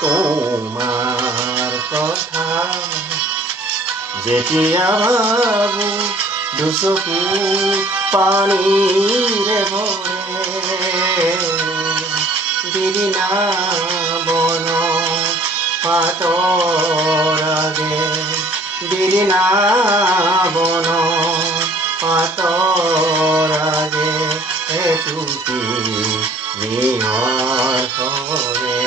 তোমাৰ কথা যেতিয়া ভাবো দুচকু পানীৰে ভৰে বিৰিণা বন পাতৰ আগে বিৰিণা বন পাতৰ আগে এটুপি নিয়ৰ কৰে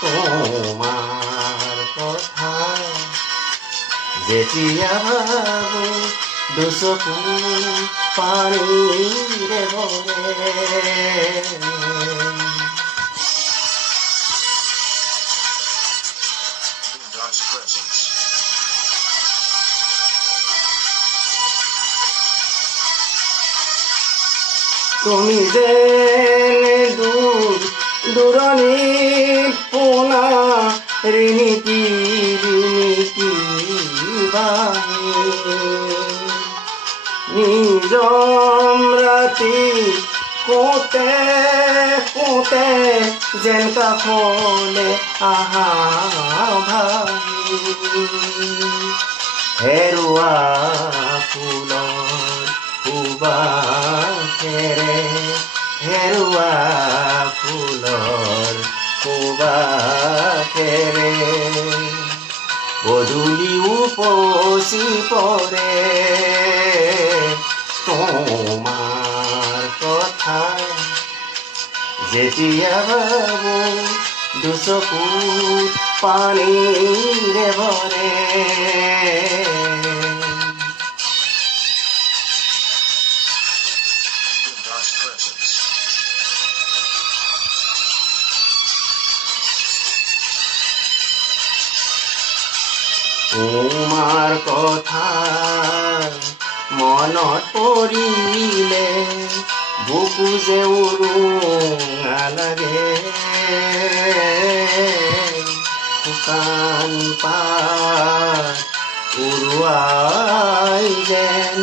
তোমাৰ কথা যেতিয়া ভাবো দুচকু পানীৰে ভৰে তুমি যেনে দূৰণিত পোনা ৰিণিকি বাহি নিজম ৰাতি শুতে শুতে যেন কাষলে আহা ভাহি হেৰুৱা ফুলৰ সুবাসেৰে হেৰুৱা ফুলৰ সুবাসেৰে গধূলি উপচি পৰে তোমাৰ কথা যেতিয়া ভাবো দুচকু পানীৰে ভৰে তোমাৰ কথা মনত পৰিলে বুকু যে উৰুঙা লাগে শুকান পাত উৰুৱাই যেন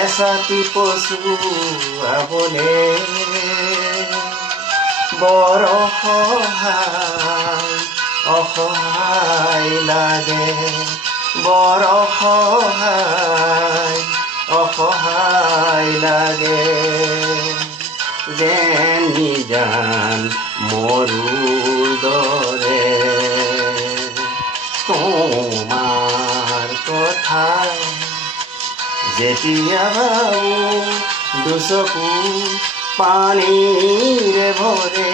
এচাতি পচুৱাবলে বৰ অসহায় লাগে বৰ অসহায় লাগে যেন নিজান মৰুৰ দৰে তোমাৰ কথা যেতিয়া ভাবো দুচকু পানীৰে ভৰে